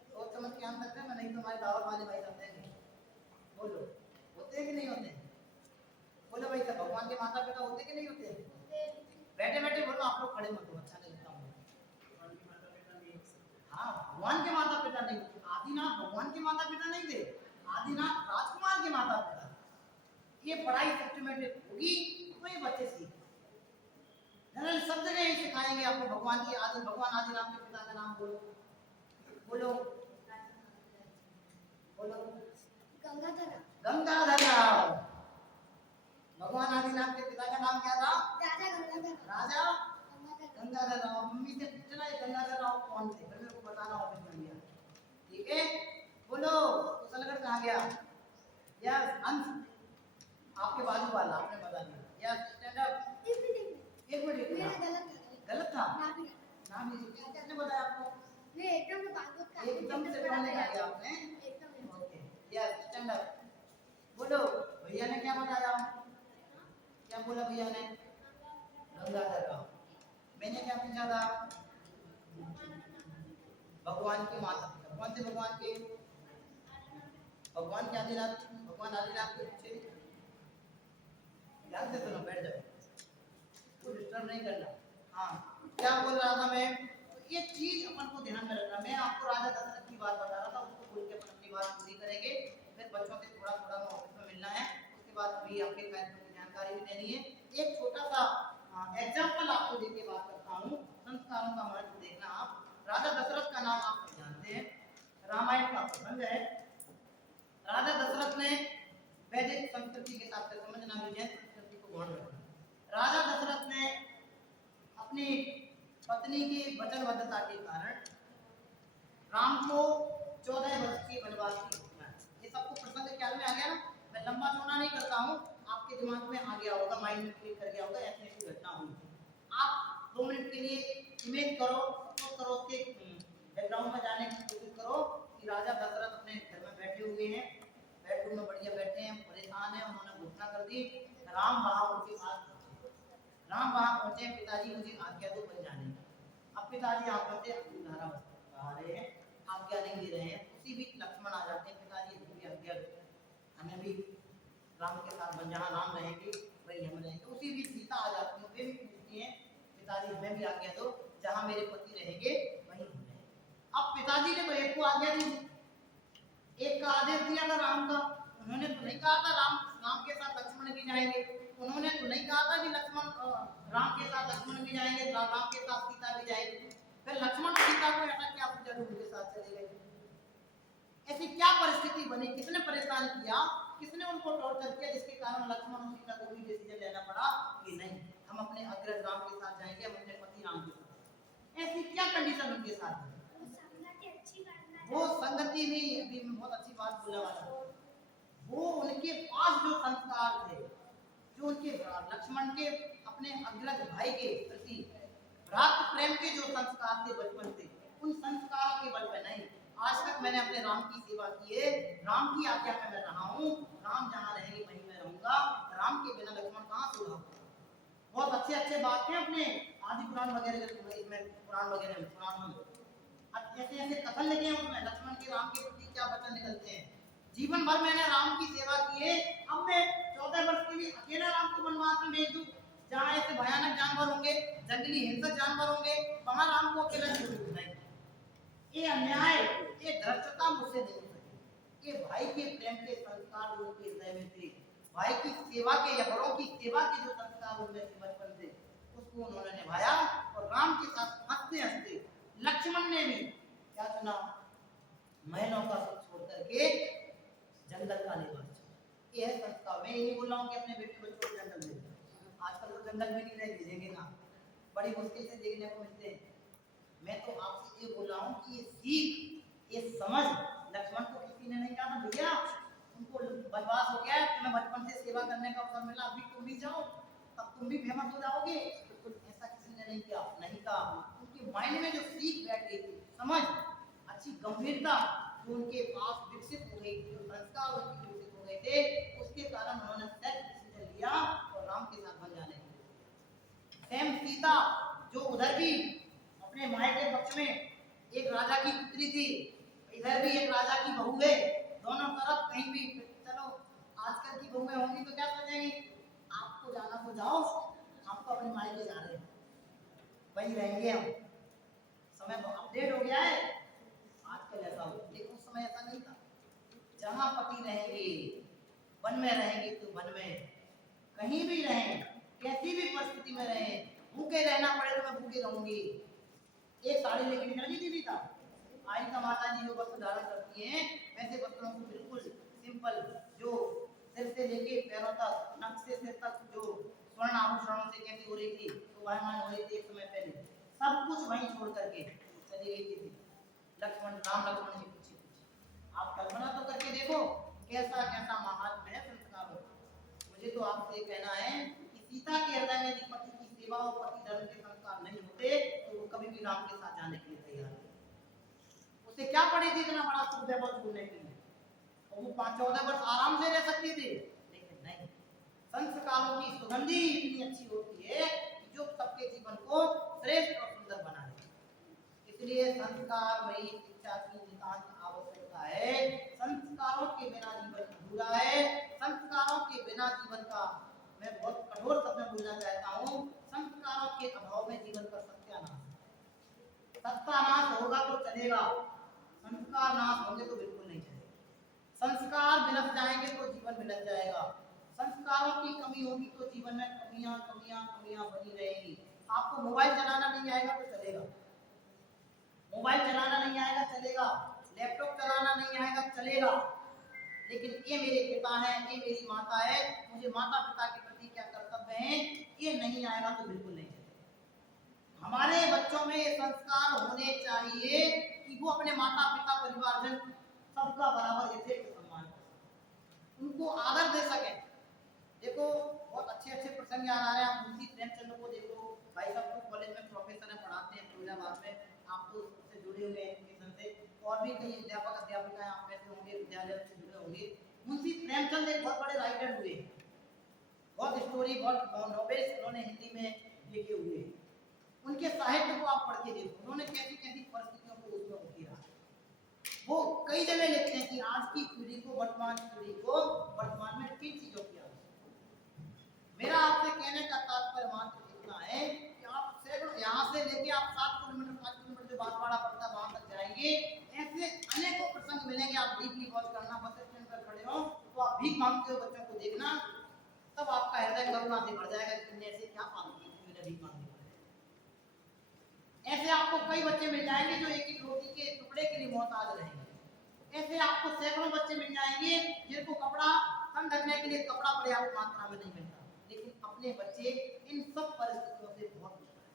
सोच समझ के आंसर दें, मैं नहीं तो हमारे दावत वाले भाई साहब देंगे। बोलो, होते हैं कि नहीं होते? बोलो भाई साहब, भगवान के माता पिता होते कि नहीं होते? बैठे बैठे बोलो, आप लोग खड़े मत हो, अच्छा नहीं लगता मुझे। हाँ, भगवान के माता पिता नहीं थे। आदिनाथ भगवान के माता पिता नहीं थे, आदिनाथ राजकुमार के माता पिता। ये पढ़ाई सिस्टमेटिक होगी तो ये बच्चे सीखेंगे। जनरल सब जगह ये सिखाएंगे आपको, भगवान आदिनाथ के पिता का नाम बोलो। बोलो बोलो। गंगाधर राव। भगवान आदिनाथ के पिता का नाम क्या था? राजा गंगाधर राव। मम्मी से पूछना ये गंगाधर राव कौन थे, फिर मेरे को बताना ऑफिस में गया, ठीक है। बोलो, कुशलगढ़ कहाँ गया? यस, अंश आपके बाजू वाला, आपने बता दिया। Yes, stand up. एक मिनट, गलत था नाम ही किसने बताया आपको? एकदम से पहले आ गया आपने। Okay, yes, stand up. बोलो, भैया ने क्या बताया? क्या बोला भैया ने? गंगाधर राव। मैंने क्या पूछा था? भगवान के माता पिता कौन थे? भगवान के आदिनाथ, भगवान आदिनाथ के पीछे ध्यान से सुनो, बैठ जाओ, कोई डिस्टर्ब नहीं करना। हाँ, क्या बोल रहा था मैं? तो ये चीज अपन को ध्यान में रखना। मैं आपको राजा दशरथ की बात बता रहा था, उसको बोल के अपन अपनी बात पूरी करेंगे। फिर बच्चों से थोड़ा थोड़ा ऑफिस में मिलना है, उसके बाद अभी आपके कार्यक्रम की जानकारी भी देनी है। एक छोटा सा एग्जाम्पल आपको देके बात करता हूँ, संस्कारों का महत्व देखना आप। राजा दशरथ का नाम आप जानते हैं, रामायण का प्रसंग है। राजा दशरथ ने वैदिक संस्कृति के हिसाब से समझना, विजय संस्कृति को गौण रखना। राजा दशरथ ने अपनी पत्नी की वचनबद्धता के कारण राम को 14 वर्ष की वनवास की घोषणा। ये सबको प्रसंग ख्याल में आ गया ना? मैं लंबा चौड़ा नहीं करता हूँ, आपके दिमाग में आ गया होगा, माइंड में क्लिक कर गया होगा, ऐसी ऐसी घटना हुई। आप 2 मिनट के लिए इमेज करो, तो करो, उसके बैकग्राउंड में जाने की कोशिश करो कि राजा दशरथ अपने घर में बैठे हुए हैं, बेडरूम में बढ़िया बैठे हैं, परेशान हैं, उन्होंने घोषणा कर दी, राम वहां उनके पास पहुंचे, पिताजी मुझे आज्ञा दो बन जाने। अब पिताजी आंखों से धारा बहा रहे हैं, आज्ञा नहीं दे रहे हैं। उसी बीच लक्ष्मण आ जाते हैं, पिताजी भी आज्ञा दो, हमें भी राम के साथ बन, जहाँ राम रहेंगे वही हम रहेंगे। उसी बीच सीता आ जाती है, वे भी पूछती हैं पिताजी हमें भी आज्ञा दो, जहाँ मेरे पति रहेंगे वही हम रहेंगे। अब पिताजी ने तो एक को आज्ञा दी, एक का आदेश दिया था राम का। उन्होंने तो नहीं कहा था राम के साथ लक्ष्मण भी जाएंगे, उन्होंने तो नहीं कहा था कि लक्ष्मण राम के साथ लक्ष्मण भी जाएंगे, राम के साथ सीता भी जाएगी। फिर लक्ष्मण और सीता को ऐसा क्या पूछा जो उनके साथ चले गए? ऐसी क्या परिस्थिति बनी, किसने परेशान किया, किसने उनको टॉर्चर किया, जिसके कारण लक्ष्मण और सीता को भी डिसीजन लेना पड़ा कि नहीं, हम अपने अग्रज राम के साथ जाएंगे, हम अपने पति राम के साथ। ऐसी क्या कंडीशन उनके साथ है? वो संगति नहीं, अभी मैं बहुत अच्छी बात बोलने वाला हूं। वो उनके पास जो संस्कार थे, जो उनके लक्ष्मण के अपने अग्रज भाई के प्रति भ्रातृ प्रेम के जो संस्कार थे बचपन से, उन संस्कारों के बल पर नहीं। आज तक मैंने अपने राम की सेवा की है, राम की आज्ञा में मैं रहा हूँ, राम जहाँ रहेंगे वहीं मैं रहूंगा, राम के बिना लक्ष्मण कहाँ से होगा। बहुत अच्छे अच्छे बात हैं अपने आदि पुराण वगैरह में, पुराणों में ऐसे ऐसे कथन लिखे हैं, उसमें लक्ष्मण के राम के प्रति क्या वचन निकलते हैं। जीवन भर मैंने राम की सेवा की है, अब मैं 14 वर्ष के लिए अकेला राम को वनवास में भेज दूं, जहाँ ऐसे भयानक जानवर होंगे, जंगली हिंसक जानवर होंगे, वहां राम को अकेला छोड़ दूं? नहीं, ये अन्याय, ये धर्मता मुझसे नहीं हो सके। ये भाई के प्रेम के संस्कार उनके हृदय में थे, भाई की सेवा के या बड़ों की सेवा के जो संस्कार उनमें से बचपन से, उसको उन्होंने निभाया। और राम के साथ हंसते हंसते लक्ष्मण ने भी क्या चुना? महलों का सुख छोड़ करके जंगल का निवास। ये है संस्कार। मैं ये नहीं बोल रहा हूँ कि अपने बेटे बच्चों को जंगल दे, आजकल तो जंगल में नहीं रह भेजेंगे ना, बड़ी मुश्किल से देखने को मिलते हैं। मैं तो आपसे ये बोल रहा हूँ कि ये सीख, ये समझ लक्ष्मण को किसी ने नहीं कहा था भैया उनको वनवास हो गया, तुम्हें बचपन से सेवा करने का अवसर मिला, अभी तुम भी जाओ, तब तुम भी फेमस हो जाओगे। तो ऐसा किसी ने नहीं किया, नहीं कहा। उनके माइंड में जो सीख बैठ गई थी, समझ, अच्छी गंभीरता जो उनके पास विकसित हो गई थी, जो संस्कार उनके विकसित हो गए थे, उसके कारण उन्होंने सेल्फ डिसीजन लिया और राम के साथ बन जाने सीता जो उधर भी अपने मायके पक्ष में एक राजा की पुत्री थी, इधर भी एक राजा की बहू है, दोनों तरफ कहीं भी चलो आजकल की बहुएं होंगी तो क्या सोचेंगी, आपको जाना तो जाओ, आपको अपने मायके जाना है, वही रहेंगे हम। समय अपडेट हो गया है आजकल ऐसा हो, लेकिन उस समय ऐसा नहीं था। जहां पति रहेंगे, वन में रहेंगे तो वन में, कहीं भी रहें, कैसी भी परिस्थिति में रहें, भूखे रहना पड़े तो मैं भूखे रहूंगी। एक साड़ी लेके निकल गई थी था, आज का माता जी जो वस्त्र धारण करती हैं वैसे वस्त्रों को बिल्कुल सिंपल, जो सिर से लेके पैरों तक, नक से सिर तक जो स्वर्ण आभूषणों से कैसी हो रही थी, तो वहमान हो रही थी एक समय पहले, सब कुछ वहीं छोड़ करके चली गई थी लक्ष्मण, राम लक्ष्मण जी पीछे पीछे। आप कल्पना तो करके देखो कैसा कैसा महात्मा है संस्कारों। मुझे तो आपसे कहना है कि सीता के हृदय में यदि पति की सेवा और पति धर्म के संस्कार नहीं होते तो वो कभी भी राम के साथ जाने के लिए तैयार नहीं। उसे क्या पड़ी थी इतना बड़ा सुख वैभव छोड़ने के लिए, और वो 5-14 वर्ष आराम से रह सकती थी, लेकिन नहीं। संस्कारों की सुगंधी इतनी अच्छी होती है कि जो सबके जीवन को श्रेष्ठ और सुंदर बना देती। इसलिए संस्कारमयी शिक्षा की नितांत आवश्यकता है। संस्कारों के बिना जीवन अधूरा है। संस्कारों के बिना जीवन का, मैं बहुत कठोर शब्द में बोलना चाहता हूँ, संस्कारों के अभाव में जीवन का सत्यानाश। सत्यानाश होगा तो चलेगा, संस्कार नाश होंगे तो बिल्कुल नहीं चलेगा। संस्कार बिलस जाएंगे तो जीवन बिलस जाएगा। संस्कारों की कमी होगी तो जीवन में कमियां कमियां कमियां बनी रहेगी। आपको मोबाइल चलाना नहीं आएगा तो चलेगा, मोबाइल चलाना नहीं आएगा चलेगा, लैपटॉप चलाना नहीं आएगा चलेगा, लेकिन ये मेरे पिता है, ये मेरी माता है, मुझे माता पिता के प्रति क्या कर्तव्य है, ये नहीं आएगा तो बिल्कुल नहीं चलेगा। हमारे बच्चों में ये संस्कार होने चाहिए कि वो अपने माता पिता परिवारजन सबका बराबर यथेष्ट सम्मान करें, उनको आदर दे सकें। देखो बहुत अच्छे अच्छे प्रसंग याद आ रहे हैं, आप मुंशी प्रेमचंद को देखो, भाई साहब तो कॉलेज में प्रोफेसर है, पढ़ाते हैं फिरोजाबाद में, आप तो उससे जुड़े हुए हैं एजुकेशन से, और भी कई अध्यापक अध्यापिकाएं आप में से होंगे, विद्यालय से जुड़े होंगे। मुंशी प्रेमचंद एक बहुत बड़े राइटर हुए, बहुत स्टोरी, बहुत नॉवेल्स उन्होंने हिंदी में लिखे हुए। उनके साहित्य को आप पढ़ के देखो, उन्होंने कैसी कैसी परिस्थितियों को उसमें उकेरा। वो कई जगह लिखते हैं कि आज की पीढ़ी को, वर्तमान पीढ़ी को वर्तमान में किन चीजों की आवश्यकता है। मेरा आपसे कहने का तात्पर्य मात्र इतना है कि आप यहाँ से लेके आप 7 किलोमीटर 5 किलोमीटर जो बांसवाड़ा पड़ता है वहां तक जाएंगे, ऐसे अनेकों प्रसंग मिलेंगे। आप डीपली वॉच करना, बस स्टैंड पर खड़े हो तो आप भीख मांगते हो बच्चों को देखना, तब आपका हृदय करुणा से भर जाएगा कि तुमने ऐसे क्या पाप किए मैंने भीख मांगने। ऐसे आपको कई बच्चे मिल जाएंगे जो एक एक रोटी के टुकड़े के लिए मोहताज रहेंगे। ऐसे आपको सैकड़ों बच्चे मिल जाएंगे जिनको कपड़ा, तन ढकने के लिए कपड़ा पर्याप्त मात्रा में नहीं मिलता, लेकिन अपने बच्चे इन सब परिस्थितियों से बहुत खुश हैं।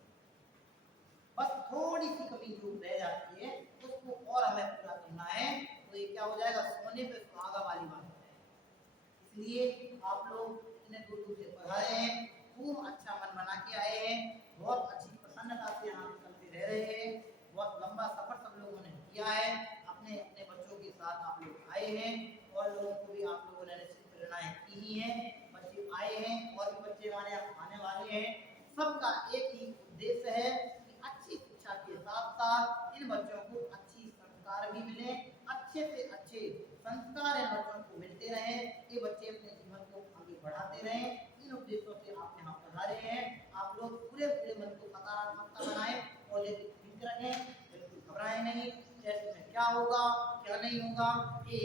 बस थोड़ी सी कमी जो रह जाती है उसको और हमें पूरा करना है, तो ये क्या हो जाएगा, सोने पे सुहागा वाली बात हो जाएगी। इसलिए आप लोग इन्हें दूर दूर से पढ़ाए हैं, खूब अच्छा मन बना के आए हैं, बहुत अच्छी प्रसन्नता से यहाँ रह रहे हैं, बहुत लंबा सफर सब लोगों ने किया है, अपने अपने बच्चों के साथ आप लोग आए हैं, और लोगों को भी आप लोगों ने निश्चित प्रेरणाएं की ही हैं। बच्चे आए हैं और भी बच्चे हमारे यहाँ आने वाले हैं। सबका एक ही उद्देश्य है कि अच्छी शिक्षा के साथ साथ इन बच्चों को अच्छी संस्कार भी मिले, अच्छे से अच्छे संस्कार इन बच्चों को मिलते रहे, ये बच्चे अपने जीवन को आगे बढ़ाते रहें। इन उद्देश्यों से आप यहाँ पधारे हैं। आप लोग पूरे पूरे मन को सकारात्मकता बनाए और ठीक रखें, बिल्कुल घबराएं नहीं। टेस्ट में क्या होगा क्या नहीं होगा ये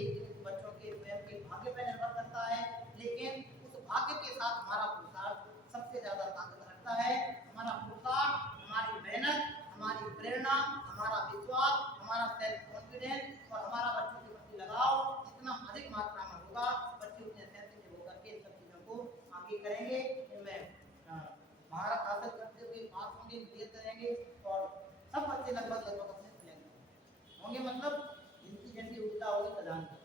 बच्चों के भाग्य पर निर्भर करता है, लेकिन उस भाग्य के साथ हमारा पुरुषार्थ सबसे ज्यादा ताकत रखता है। हमारा पुरुषार्थ, हमारी मेहनत, हमारी प्रेरणा, हमारा विश्वास, हमारा सेल्फ कॉन्फिडेंस और हमारा बच्चों के प्रति लगाव जितना अधिक मात्रा में होगा, बच्चे उतने सेंसिटिव होकर के इन सब चीजों को आगे करेंगे, इनमें महारत हासिल करते हुए पास होंगे, नियत रहेंगे, और सब बच्चे लगभग अपने सिलेक्ट होंगे, मतलब जिनकी जैसी योग्यता होगी प्रदान करें।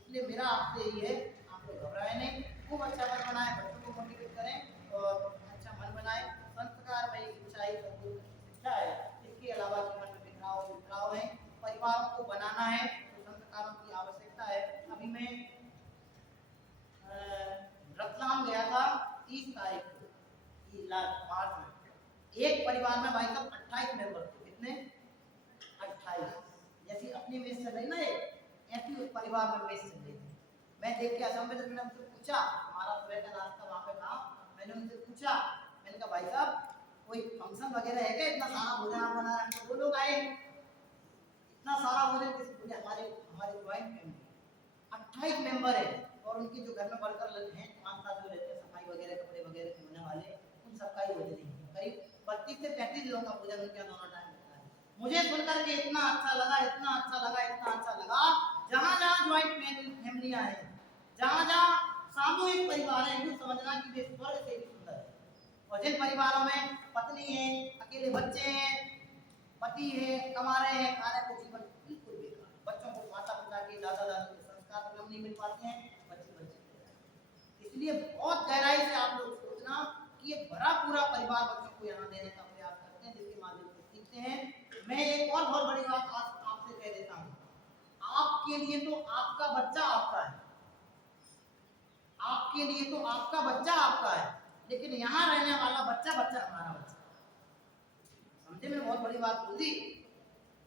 इसलिए मेरा आपसे यही है, आप लोग घबराए नहीं, खूब अच्छा मन बनाए, बच्चों को मोटिवेट करें और अच्छा मन बनाए। संस्कार में शिक्षा ही शिक्षा है, इसके अलावा जीवन में बिखराव है, परिवारों को बनाना है तो संस्कारों की आवश्यकता है। अभी मैं रतलाम गया था 30 तारीख को मार्च में, एक परिवार में भाई साहब 28 मेंबर थे। कितने? 28। जैसी अपनी मेज चल रही ना, ऐसी उस परिवार में मेज चल रही थी। मैं देख के असम में जब मैंने उनसे पूछा, हमारा सुबह का नाश्ता वहाँ पे था, मैंने उनसे पूछा, मैंने कहा भाई साहब कोई फंक्शन वगैरह है क्या, इतना सारा भोजन आप बना रहे हैं? वो लोग आए, इतना सारा भोजन किस बोले? हमारे ज्वाइंट फैमिली 28 मेंबर है, और उनके जो घर में वर्कर हैं 5-7 जो रहते हैं सफाई वगैरह कपड़े वगैरह धोने वाले, उन सबका ही भोजन है। करीब 32 से 35 लोगों का भोजन उनके यहाँ दोनों टाइम होता है। मुझे सुनकर के इतना अच्छा लगा, इतना अच्छा लगा, इतना अच्छा लगा। जहाँ जहाँ ज्वाइंट फैमिलियाँ हैं, जहाँ जहाँ सामूहिक परिवार है, यूँ समझना कि वे स्वर्ग से भी सुंदर है। और जिन परिवारों में पत्नी है, अकेले बच्चे हैं, पति है, कमा रहे हैं, खा रहे हैं, तो जीवन बिल्कुल बेकार। बच्चों को माता पिता के, दादा दादी के संस्कार तो नहीं मिल पाते हैं, बच्चे इसलिए बहुत गहराई से आप लोग सोचना कि एक बड़ा पूरा परिवार बच्चों को यहाँ देने का प्रयास करते हैं, जिसके माध्यम से सीखते हैं। मैं एक और बहुत बड़ी बात आपसे कह देता हूँ, आपके लिए तो आपका बच्चा आपका है, आपके लिए तो आपका बच्चा आपका है, लेकिन यहाँ रहने वाला बच्चा हमारा बच्चा। समझे? मैंने बहुत बड़ी बात बोल दी।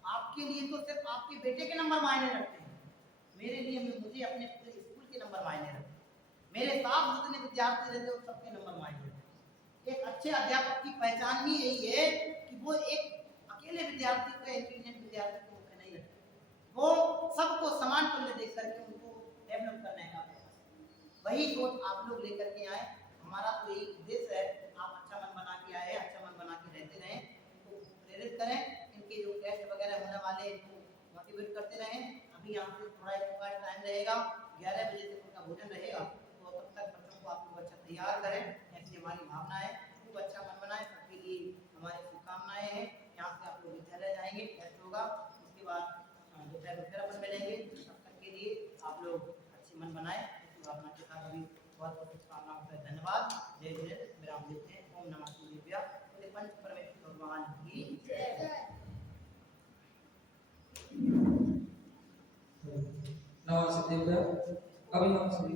आपके लिए तो सिर्फ आपके बेटे के नंबर मायने रखते हैं, मेरे लिए मुझे अपने पूरे स्कूल के नंबर मायने रखते हैं, मेरे साथ जितने विद्यार्थी रहते हैं उन सबके नंबर मायने रखते हैं। एक अच्छे अध्यापक की पहचान ही यही है कि वो एक अकेले विद्यार्थी को, इंटेलिजेंट विद्यार्थी को मुख्य नहीं रखते, वो सबको समान तुल्य देख करके उनको डेवलप करने का प्रयास। वही सोच आप लोग लेकर के आए, हमारा तो यही उद्देश्य है। आप अच्छा मन बना के आए, अच्छा मन बना के रहते रहें, तो प्रेरित करें। इनके जो टेस्ट वगैरह होने वाले इनको मोटिवेट करते रहें। अभी यहाँ से थोड़ा एक टाइम रहेगा, 11 बजे तक उनका भोजन रहेगा, तो तब तक बच्चों को आप लोग अच्छा तैयार करें, ऐसी हमारी भावना है। खूब अच्छा मन बनाए, सबके लिए हमारी शुभकामनाएं हैं। यहाँ से आप लोग विद्यालय जाएंगे, टेस्ट होगा, उसके बाद दोपहर में फिर अपन मिलेंगे। तब तक के लिए आप लोग अच्छे मन बनाए, इसी भावना के साथ अभी बहुत बहुत शुभकामनाओं का धन्यवाद। जय जय विराम देते हैं। ओम नमः शिवाय। बोले पंच परमेश्वर भगवान की जय। नमस्ते। अभी हम सभी